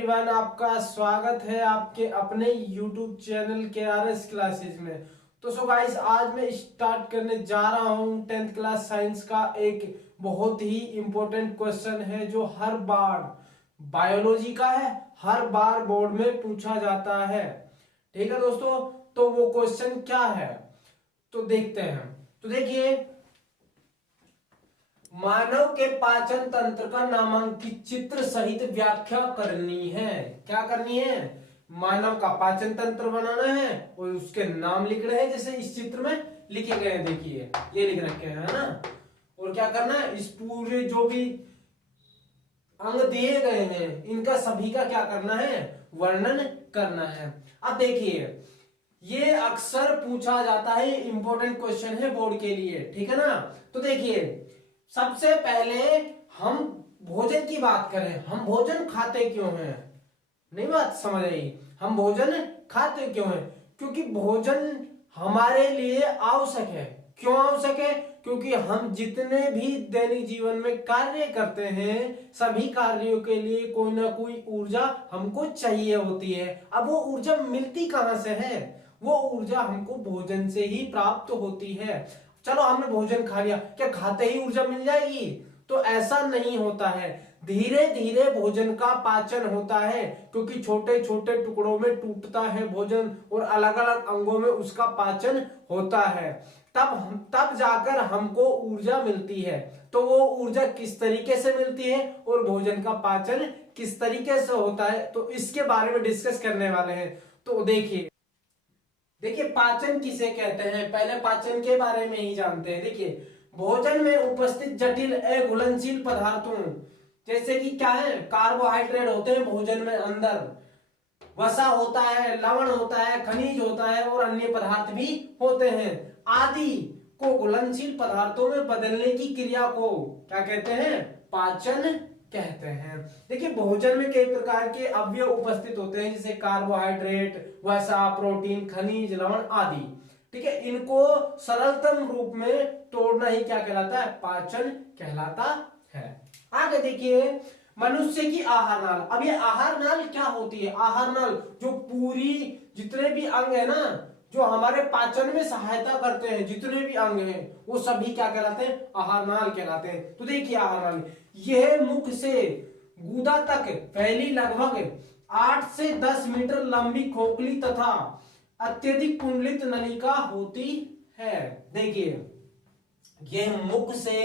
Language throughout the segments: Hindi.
एवरीवन, आपका स्वागत है आपके अपने YouTube चैनल KRS क्लासेस में। तो सो गाइस, आज मैं स्टार्ट करने जा रहा हूँ 10th क्लास साइंस का एक बहुत ही इम्पोर्टेंट क्वेश्चन है जो हर बार बायोलॉजी का है, हर बार बोर्ड में पूछा जाता है। ठीक है दोस्तों, तो वो क्वेश्चन क्या है तो देखते हैं। तो देखिए, मानव के पाचन तंत्र का नामांकित चित्र सहित व्याख्या करनी है। क्या करनी है? मानव का पाचन तंत्र बनाना है और उसके नाम लिख रहे हैं, जैसे इस चित्र में लिखे गए हैं। देखिए, ये लिख रखे हैं, है ना। और क्या करना है, इस पूरे जो भी अंग दिए गए हैं इनका सभी का क्या करना है, वर्णन करना है। अब देखिए, ये अक्सर पूछा जाता है, इंपॉर्टेंट क्वेश्चन है बोर्ड के लिए, ठीक है ना। तो देखिए, सबसे पहले हम भोजन की बात करें। हम भोजन खाते क्यों हैं? नहीं बात समझ आई? हम भोजन खाते क्यों हैं? क्योंकि भोजन हमारे लिए आवश्यक है। क्यों आवश्यक है? क्योंकि हम जितने भी दैनिक जीवन में कार्य करते हैं, सभी कार्यों के लिए कोई ना कोई ऊर्जा हमको चाहिए होती है। अब वो ऊर्जा मिलती कहां से है? वो ऊर्जा हमको भोजन से ही प्राप्त होती है। चलो, हमने भोजन खा लिया, क्या खाते ही ऊर्जा मिल जाएगी? तो ऐसा नहीं होता है। धीरे धीरे भोजन का पाचन होता है, क्योंकि छोटे छोटे टुकड़ों में टूटता है भोजन और अलग अलग अंगों में उसका पाचन होता है। तब जाकर हमको ऊर्जा मिलती है। तो वो ऊर्जा किस तरीके से मिलती है और भोजन का पाचन किस तरीके से होता है, तो इसके बारे में डिस्कस करने वाले हैं। तो देखिए, पाचन किसे कहते हैं, पहले पाचन के बारे में ही जानते हैं। देखिए, भोजन में उपस्थित जटिल अघुलनशील पदार्थों, जैसे कि क्या है, कार्बोहाइड्रेट होते हैं भोजन में, अंदर वसा होता है, लवण होता है, खनिज होता है और अन्य पदार्थ भी होते हैं, आदि को घुलनशील पदार्थों में बदलने की क्रिया को क्या कहते हैं, पाचन कहते हैं। देखिए, भोजन में कई प्रकार के अवयव उपस्थित होते हैं, जैसे कार्बोहाइड्रेट, वसा, प्रोटीन, खनिज, लवण आदि। ठीक है, इनको सरलतम रूप में तोड़ना ही क्या कहलाता है, पाचन कहलाता है। आगे देखिए, मनुष्य की आहार नाल। अब ये आहार नाल क्या होती है? आहार नाल जो पूरी जितने भी अंग है ना, जो हमारे पाचन में सहायता करते हैं, जितने भी अंग हैं वो सभी क्या कहलाते हैं, आहार नाल कहलाते हैं। तो देखिए, आहार नाल यह मुख से गूदा तक फैली लगभग 8 से 10 मीटर लंबी खोखली तथा अत्यधिक कुंडलित नलिका होती है। देखिए, यह मुख से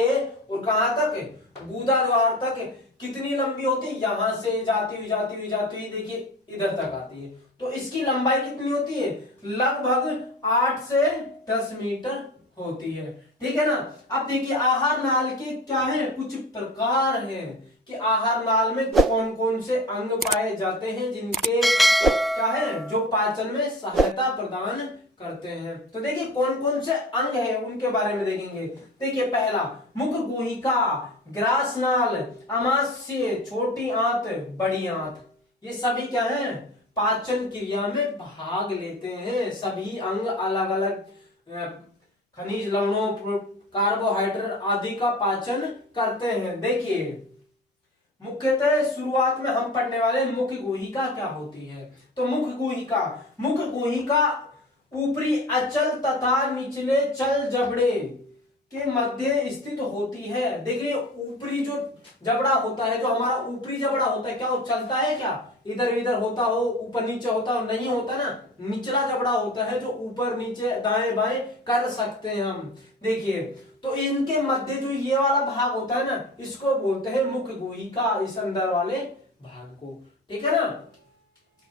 और कहां तक, गूदा द्वार तक कितनी लंबी होती है, यहां से जाती हुई देखिए इधर तक आती है। तो इसकी लंबाई कितनी होती है, लगभग 8 से 10 मीटर होती है। ठीक है ना। अब देखिए, आहार नाल के क्या है, कुछ प्रकार हैं कि आहार नाल में कौन कौन से अंग पाए जाते हैं जिनके क्या है, जो पाचन में सहायता प्रदान करते हैं। तो देखिए, कौन कौन से अंग हैं उनके बारे में देखेंगे। देखिए, पहला मुख गुहिका, ग्रासनाल, अमाशय, छोटी आंत, बड़ी आंत, ये सभी क्या है, पाचन क्रिया में भाग लेते हैं। सभी अंग अलग अलग खनिज, लवणों, कार्बोहाइड्रेट आदि का पाचन करते हैं। देखिए, मुख्यतः शुरुआत में हम पढ़ने वाले मुख गुहिका क्या होती है। तो मुख गुहिका ऊपरी अचल तथा निचले चल जबड़े के मध्य स्थित होती है। देखिए, ऊपरी जो जबड़ा होता है, जो हमारा ऊपरी जबड़ा होता है, क्या वो चलता है, क्या इधर इधर होता हो, ऊपर नीचे होता हो, नहीं होता ना। निचला जबड़ा होता है जो ऊपर नीचे दाएं बाएं कर सकते हैं हम। देखिए, तो इनके मध्य जो ये वाला भाग होता है ना, इसको बोलते हैं मुख गुहिका, इस अंदर वाले भाग को। ठीक है ना।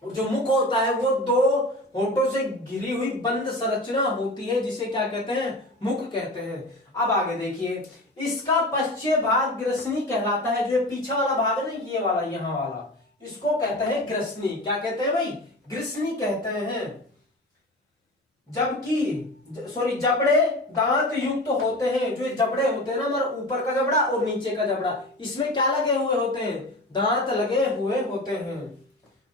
और जो मुख होता है वो 2 होठों से घिरी हुई बंद संरचना होती है, जिसे क्या कहते हैं, मुख कहते हैं। अब आगे देखिए, इसका पश्चिम भाग ग्रसनी कहलाता है। जो पीछे वाला भाग है ना, ये वाला, यहाँ वाला, इसको कहते हैं ग्रसनी। क्या कहते हैं भाई, ग्रसनी कहते हैं। जबड़े दांत युक्त होते हैं। जो जबड़े होते हैं ना, हमारा ऊपर का जबड़ा और नीचे का जबड़ा, इसमें क्या लगे हुए होते हैं, दांत लगे हुए होते हैं,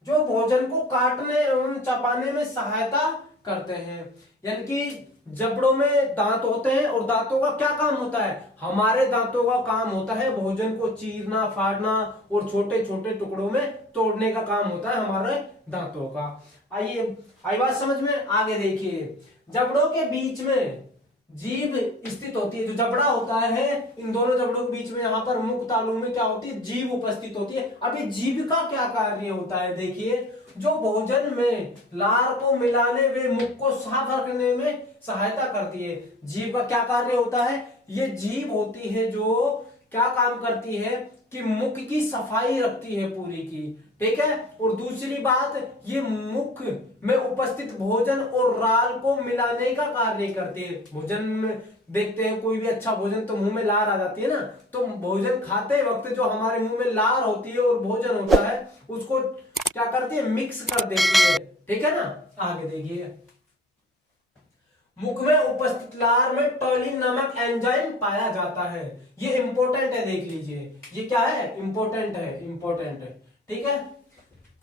जो भोजन को काटने एवं चबाने में सहायता करते हैं। यानी कि जबड़ों में दांत होते हैं और दांतों का क्या काम होता है? हमारे दांतों का काम होता है भोजन को चीरना, फाड़ना और छोटे छोटे टुकड़ों में तोड़ने का काम होता है हमारे दांतों का। आइए, आई बात समझ में? आगे देखिए, जबड़ों के बीच में जीभ स्थित होती है। जो जबड़ा होता है, इन दोनों जबड़ों के बीच में यहाँ पर मुख तालु में क्या होती है? जीभ उपस्थित होती है। अब ये जीभ का क्या कार्य होता है? देखिए, जो भोजन में लार को मिलाने व मुख को साफ रखने में सहायता करती है। जीभ का क्या कार्य होता है? ये जीभ होती है जो क्या काम करती है कि मुख की सफाई रखती है पूरी की, ठीक है। और दूसरी बात, ये मुख में उपस्थित भोजन और राल को मिलाने का कार्य करती है। भोजन में देखते हैं कोई भी अच्छा भोजन तो मुंह में लार आ जाती है ना, तो भोजन खाते वक्त जो हमारे मुंह में लार होती है और भोजन होता है उसको क्या करती है? मिक्स कर देती है, ठीक है ना। आगे देखिए, मुख में उपस्थित लार में टॉलिन नामक एंजाइम पाया जाता है। ये इंपॉर्टेंट है, देख लीजिए, ये क्या है? इंपॉर्टेंट है, इंपॉर्टेंट है, ठीक है।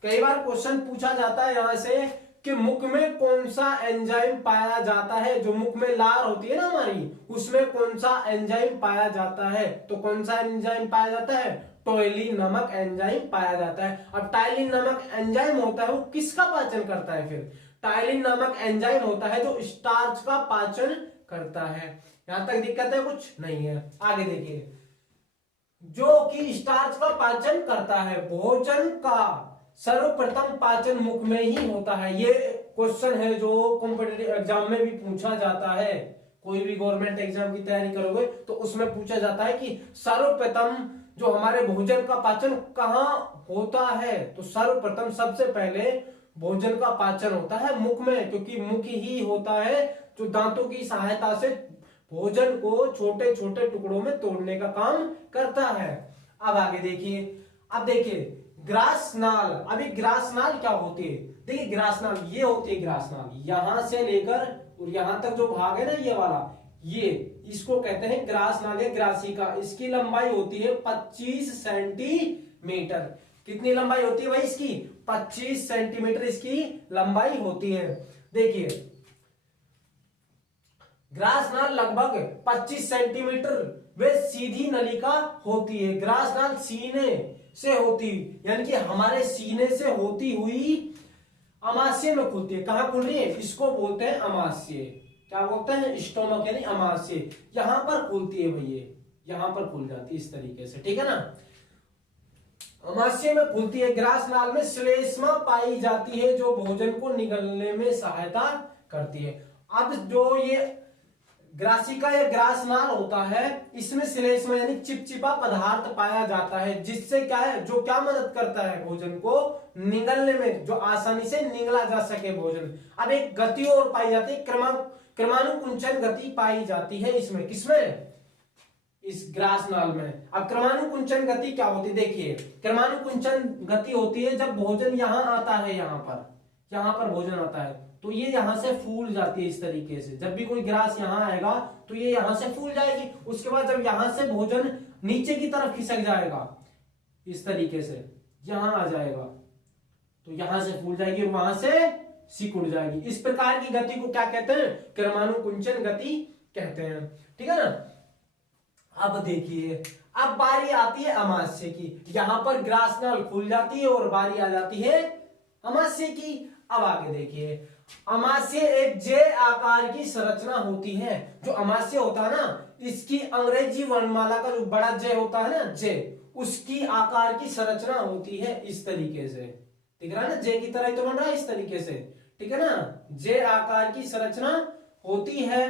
कई बार क्वेश्चन पूछा जाता है यहां से कि मुख में कौन सा एंजाइम पाया जाता है। जो मुख में लार होती है ना हमारी, उसमें कौन सा एंजाइम पाया जाता है? तो कौन सा एंजाइम पाया जाता है? टॉयलिन नामक एंजाइम पाया जाता है। अब टाइलिन नामक एंजाइम होता है वो किसका पाचन करता है? फिर टाइलिन नामक एंजाइम होता है जो स्टार्च का पाचन करता है। यहां तक दिक्कत है? कुछ नहीं है। आगे देखिए, जो कि स्टार्च का पाचन करता है। भोजन का सर्वप्रथम पाचन मुख में ही होता है। ये क्वेश्चन है जो कॉम्पिटिटिव एग्जाम में भी पूछा जाता है। कोई भी गवर्नमेंट एग्जाम की तैयारी करोगे तो उसमें पूछा जाता है कि सर्वप्रथम जो हमारे भोजन का पाचन कहाँ होता है, तो सर्वप्रथम सबसे पहले भोजन का पाचन होता है मुख में, क्योंकि मुख ही होता है जो दांतों की सहायता से भोजन को छोटे छोटे टुकड़ों में तोड़ने का काम करता है। अब आगे देखिए, अब देखिए ग्रासनाल। अभी ग्रासनाल क्या होती है? देखिए ग्रासनाल ये होती है, ग्रासनाल यहां से लेकर और यहां तक जो भाग है ना ये वाला, ये इसको कहते हैं ग्रासनाल या ग्रासिका। इसकी लंबाई होती है 25 सेंटीमीटर। कितनी लंबाई होती है भाई इसकी? 25 सेंटीमीटर इसकी लंबाई होती है। देखिए ग्रासनाल लगभग 25 सेंटीमीटर वे सीधी नलिका होती है। ग्रासनाल सीने से होती, यानी कि हमारे सीने से होती हुई अमाशय में खुलती है। कहां खुल रही है? इसको बोलते हैं अमाशय। क्या बोलते हैं? स्टोमक यानी अमाशय। यहां पर खुलती है भैया, यहां पर खुल जाती है इस तरीके से, ठीक है ना। अमाशय में खुलती है। ग्रासनाल में श्लेष्मा पाई जाती है जो भोजन को निगलने में सहायता करती है। अब जो ये ग्रासिका या ग्रासनाल होता है, इसमें श्लेष्मा यानी चिपचिपा पदार्थ पाया जाता है, जिससे क्या है? जो क्या मदद करता है? भोजन को निगलने में, जो आसानी से निगला जा सके भोजन। अब एक गति और पाई जाती है, क्रमानुकुंचन गति पाई जाती है इसमें। किसमें? इस ग्रासनाल में। अब क्रमानुकुंचन गति क्या होती है? देखिए क्रमानुकुंचन गति होती है जब भोजन यहां आता है, यहां पर भोजन आता है तो ये यहां से फूल जाती है इस तरीके से। जब भी कोई ग्रास यहां आएगा तो ये यहां से फूल जाएगी। उसके बाद जब यहां से भोजन नीचे की तरफ खिसक जाएगा इस तरीके से, यहां आ जाएगा तो यहां से फूल जाएगी और वहां से सिकुड़ जाएगी। इस प्रकार की गति को क्या कहते हैं? क्रमानुकुंचन गति कहते हैं, ठीक है ना। अब देखिए, अब बारी आती है अमाशय की। यहां पर ग्रासनाल खुल जाती है और बारी आ जाती है अमाशय की। अब आगे देखिए, अमाशय एक जे आकार की संरचना होती है। जो अमाशय होता है ना, इसकी अंग्रेजी वर्णमाला का जो बड़ा जे होता है ना, जे, उसकी आकार की संरचना होती है इस तरीके से। दिख रहा है ना, जे की तरह ही तो बन रहा है इस तरीके से, ठीक है ना। जे आकार की संरचना होती है।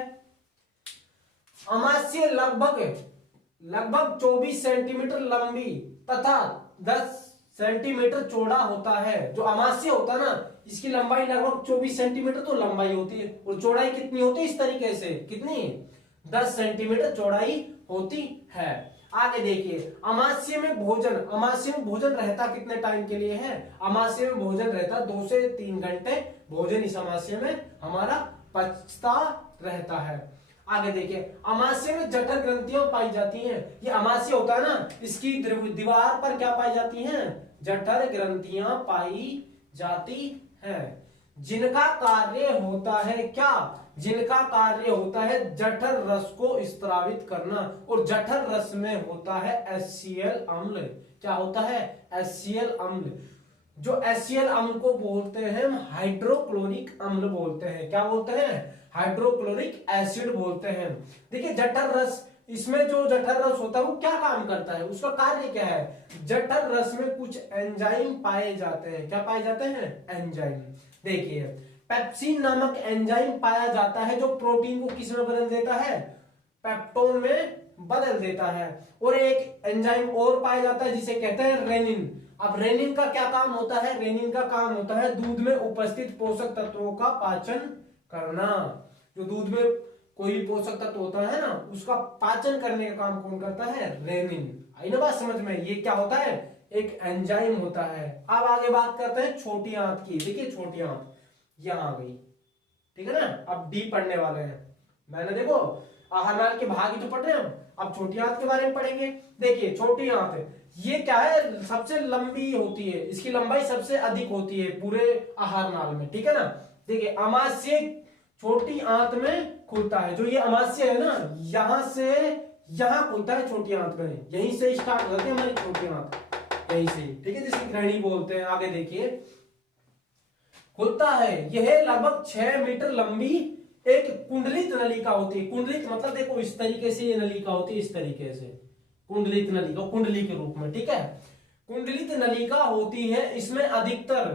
अमाशय लगभग 24 सेंटीमीटर लंबी तथा 10 सेंटीमीटर चौड़ा होता है। जो अमाशय होता है ना, इसकी लंबाई लगभग 24 सेंटीमीटर तो लंबाई होती है और चौड़ाई कितनी होती है? इस तरीके से, कितनी? 10 सेंटीमीटर चौड़ाई होती है। आगे देखिए, अमाशय में भोजन रहता कितने टाइम के लिए है? अमाशय में भोजन रहता 2 से 3 घंटे। भोजन इस अमाशय में हमारा पचता रहता है। आगे देखिए, अमाशय में जठर ग्रंथियां पाई जाती हैं। ये अमाशय होता है ना, इसकी दीवार पर क्या पाई जाती हैं? जठर ग्रंथियां पाई जाती हैं। जिनका कार्य होता है क्या, जिनका कार्य होता है जठर रस को स्त्रावित करना, और जठर रस में होता है HCl अम्ल। क्या होता है? HCl अम्ल। जो HCl अम्ल को बोलते हैं हम हाइड्रोक्लोरिक अम्ल बोलते हैं। क्या बोलते हैं? हाइड्रोक्लोरिक एसिड बोलते हैं। देखिए जठर रस, इसमें जो जठर रस होता है वो क्या काम करता है, उसका कार्य क्या है? जठर रस में कुछ एंजाइम पाए जाते हैं। क्या पाए जाते हैं? एंजाइम। देखिए पेप्सिन नामक एंजाइम पाया जाता है जो प्रोटीन को किस में बदल देता है? पेप्टोन में बदल देता है। और एक एंजाइम और पाया जाता है जिसे कहते हैं रेनिन। अब रेनिन का क्या काम होता है? रेनिन का काम होता है दूध में उपस्थित पोषक तत्वों का पाचन करना। जो दूध में कोई भी पोषक तत्व होता है ना, उसका पाचन करने का काम कौन करता है? रेनिन। आई ना बात समझ में? ये क्या होता है? एक एंजाइम होता है। अब आगे बात करते हैं छोटी आंत की। देखिए छोटी आंत यहां आ गई, ठीक है ना। अब डी पढ़ने वाले हैं। मैंने देखो आहार नाल के भाग ही तो पढ़ रहे हैं हम, अब छोटी आंत के बारे में पढ़ेंगे। देखिए छोटी आंत ये क्या है? सबसे लंबी होती है, इसकी लंबाई सबसे अधिक होती है पूरे आहार नाल में, ठीक है ना। देखिए अमाशय छोटी आंत में खुलता है। जो ये अमाशय है ना, यहां से यहां खुलता है छोटी आंत में, यहीं से स्टार्ट हो जाती है हमारी छोटी आंत, यहीं से, ठीक है, जिसकी ग्रहणी बोलते हैं। आगे देखिए खुलता है, यह लगभग 6 मीटर लंबी एक कुंडलित नलिका होती है। कुंडलित मतलब देखो इस तरीके से ये नलिका होती है, इस तरीके से कुंडलित नलिका, कुंडली के रूप में, ठीक है। कुंडलित नलिका होती है, इसमें अधिकतर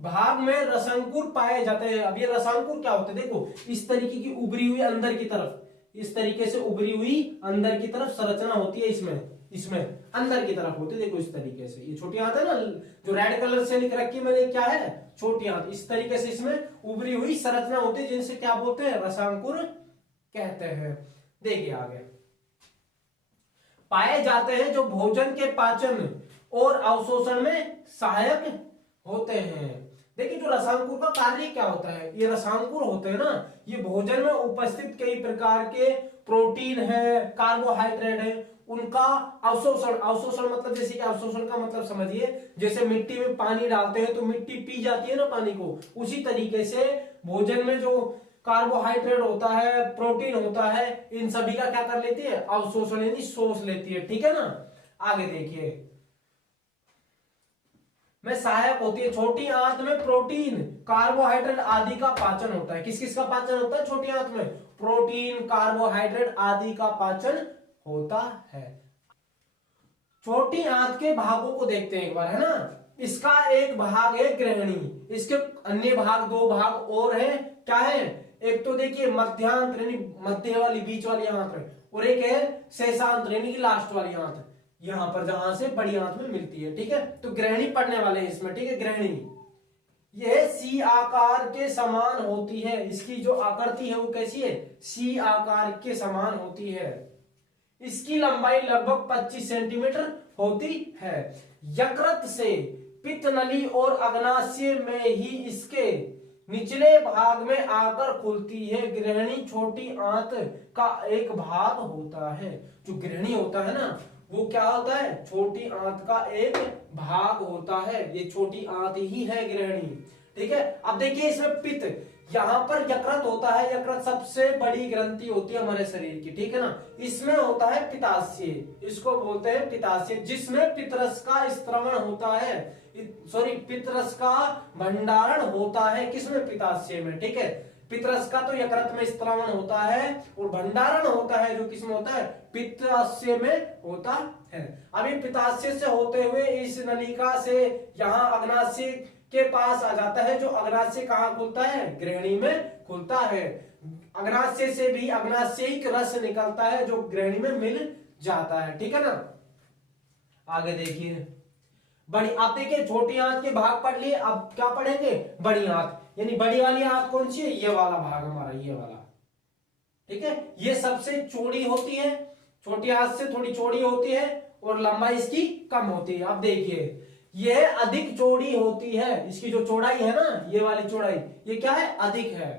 भाग में रसांकुर पाए जाते हैं। अब ये रसांकुर क्या होते हैं? देखो इस तरीके की उभरी हुई अंदर की तरफ, इस तरीके से उभरी हुई अंदर की तरफ संरचना होती है इसमें, इसमें अंदर की तरफ होती है। देखो इस तरीके से, ये छोटी आंत है ना, जो रेड कलर से लिख रखी है मैंने, क्या है? छोटी आंत। इस तरीके से इसमें उभरी हुई संरचना होती है जिनसे क्या बोलते हैं? रसांकुर कहते हैं। देखिए आगे पाए जाते हैं जो भोजन के पाचन और अवशोषण में सहायक होते हैं। देखिए जो रसांकुर का कार्य क्या होता है? ये रसांकुर होते हैं ना, ये भोजन में उपस्थित कई प्रकार के प्रोटीन है, कार्बोहाइड्रेट है, उनका अवशोषण, अवशोषण मतलब जैसे कि अवशोषण का मतलब समझिए, जैसे मिट्टी में पानी डालते हैं तो मिट्टी पी जाती है ना पानी को, उसी तरीके से भोजन में जो कार्बोहाइड्रेट होता है, प्रोटीन होता है, इन सभी का क्या कर लेती है? अवशोषण यानी सोच लेती है, ठीक है ना। आगे देखिए में सहायक होती है। छोटी आंत में प्रोटीन, कार्बोहाइड्रेट आदि का पाचन होता है। किस किस का पाचन होता है छोटी आंत में? प्रोटीन, कार्बोहाइड्रेट आदि का पाचन होता है। छोटी आंत के भागों को देखते हैं एक बार, है ना। इसका एक भाग है ग्रहणी, इसके अन्य भाग, 2 भाग और है। क्या है? एक तो देखिए मध्यांत यानी मध्य वाली, बीच वाली आंत, और एक है शेषांत यानी कि लास्ट वाली आंत, यहां पर जहां से बड़ी आंत में मिलती है, ठीक है। तो ग्रहणी पढ़ने वाले हैं इसमें, ठीक है। ग्रहणी यह सी आकार के समान होती है। इसकी जो आकृति है वो कैसी है? सी आकार के समान होती है। इसकी लंबाई लगभग 25 सेंटीमीटर होती है। यकृत से पित्त नली और अग्नाशय में ही इसके निचले भाग में आकर खुलती है। ग्रहणी छोटी आंत का एक भाग होता है। जो ग्रहणी होता है ना, वो क्या होता है? छोटी आंत का एक भाग होता है। ये छोटी आंत ही है ग्रहणी, ठीक है। अब देखिए इसमें पित्त, यहां पर यकृत होता है। यकृत सबसे बड़ी ग्रंथि होती है हमारे शरीर की, ठीक है ना। इसमें होता है पित्ताशय, इसको बोलते हैं पित्ताशय, जिसमें पित्तरस का स्त्रवण होता है, सॉरी पित्तरस का भंडारण होता है। किसमें? पित्ताशय में, ठीक है। पित्तरस का तो यकृत में स्त्रवण होता है और भंडारण होता है जो किसमें होता है? पित्ताशय में होता है। अभी पित्ताशय से होते हुए इस नलिका से यहाँ अग्नाशय के पास आ जाता है। जो अग्नाशय कहाँ खुलता है? ग्रहणी में खुलता है। अग्नाशय से भी अग्नाशयिक रस निकलता है जो ग्रहणी में मिल जाता है, ठीक है ना। आगे देखिए बड़ी, आप देखिए छोटी आंत के भाग पढ़ लिए, अब क्या पढ़ेंगे? बड़ी आंत, यानी बड़ी वाली आंत कौन सी है? ये वाला भाग हमारा, ये वाला, ठीक है। ये सबसे चौड़ी होती है, छोटी आंत से थोड़ी चौड़ी होती है और लंबाई इसकी कम होती है। अब देखिए यह अधिक चौड़ी होती है, इसकी जो चौड़ाई है ना, ये वाली चौड़ाई, ये क्या है? अधिक है,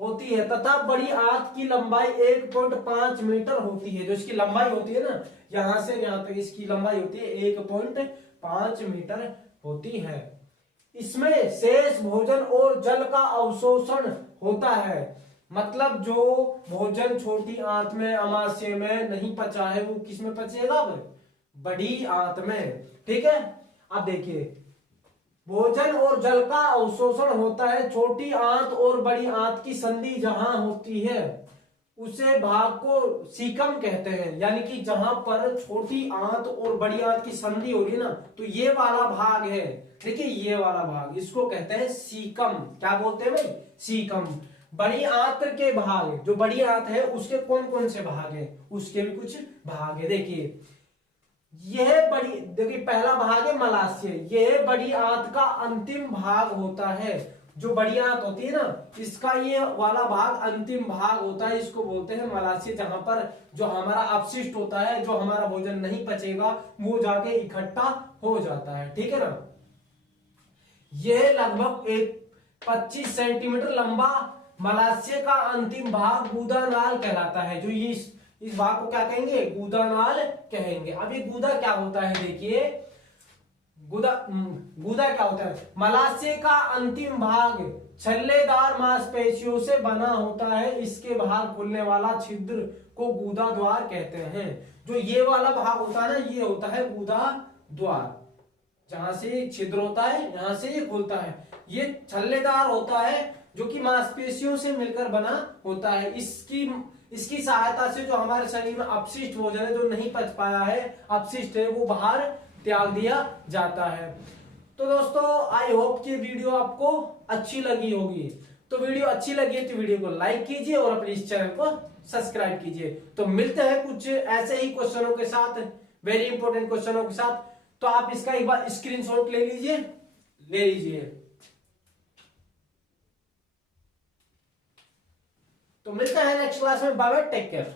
होती है, तथा बड़ी आंत की लंबाई 1.5 मीटर होती है। जो इसकी लंबाई होती है ना, यहां से यहां तक इसकी लंबाई होती है 1.5 मीटर होती है। इसमें शेष भोजन और जल का अवशोषण होता है। मतलब जो भोजन छोटी आंत में अमाशय में नहीं पचा है वो किस में पचेगा? अब बड़ी आंत में। ठीक है, अब देखिए भोजन और जल का अवशोषण होता है छोटी आंत और बड़ी आंत की संधि जहां होती है उसे भाग को सीकम कहते हैं। यानी कि जहां पर छोटी आंत और बड़ी आंत की संधि होगी ना, तो ये वाला भाग है, देखिए ये वाला भाग, इसको कहते हैं सीकम। क्या बोलते हैं भाई? सीकम। बड़ी आंत के भाग, जो बड़ी आंत है उसके कौन कौन से भाग है? उसके भी कुछ भाग है। देखिए यह बड़ी, देखिए पहला भाग है मलाशय, यह बड़ी आंत का अंतिम भाग होता है। जो बड़ी आंत होती है ना, इसका ये वाला भाग अंतिम भाग होता है, इसको बोलते हैं मलाशय। जहां पर जो हमारा अपशिष्ट होता है, जो हमारा भोजन नहीं पचेगा, वो जाके इकट्ठा हो जाता है। ठीक है ना। यह लगभग 25 सेंटीमीटर लंबा मलाशय का अंतिम भाग गुदानाल कहलाता है। जो इस भाग को क्या कहेंगे? गुदानाल कहेंगे। अब ये गुदा क्या होता है? देखिए गुदा क्या होता है? मलाशय का अंतिम भाग छल्लेदार मांसपेशियों से बना होता है। इसके बाहर खुलने वाला छिद्र को गुदा द्वार कहते हैं। जो ये वाला भाग होता है ना, ये होता है गुदा द्वार। जहां से छिद्र होता है, यहां से ये खुलता है। ये छल्लेदार होता है जो कि मांसपेशियों से मिलकर बना होता है। इसकी सहायता से जो हमारे शरीर में अपशिष्ट भोजन है, जो नहीं पच पाया है, अपशिष्ट है, वो बाहर त्याग दिया जाता है। तो दोस्तों आई होप कि वीडियो आपको अच्छी लगी होगी। तो वीडियो अच्छी लगी है तो वीडियो को लाइक कीजिए और अपने इस चैनल को सब्सक्राइब कीजिए। तो मिलते हैं कुछ ऐसे ही क्वेश्चनों के साथ, वेरी इंपॉर्टेंट क्वेश्चनों के साथ। तो आप इसका एक बार स्क्रीनशॉट ले लीजिए। तो मिलते हैं नेक्स्ट क्लास में। Bye bye, take care.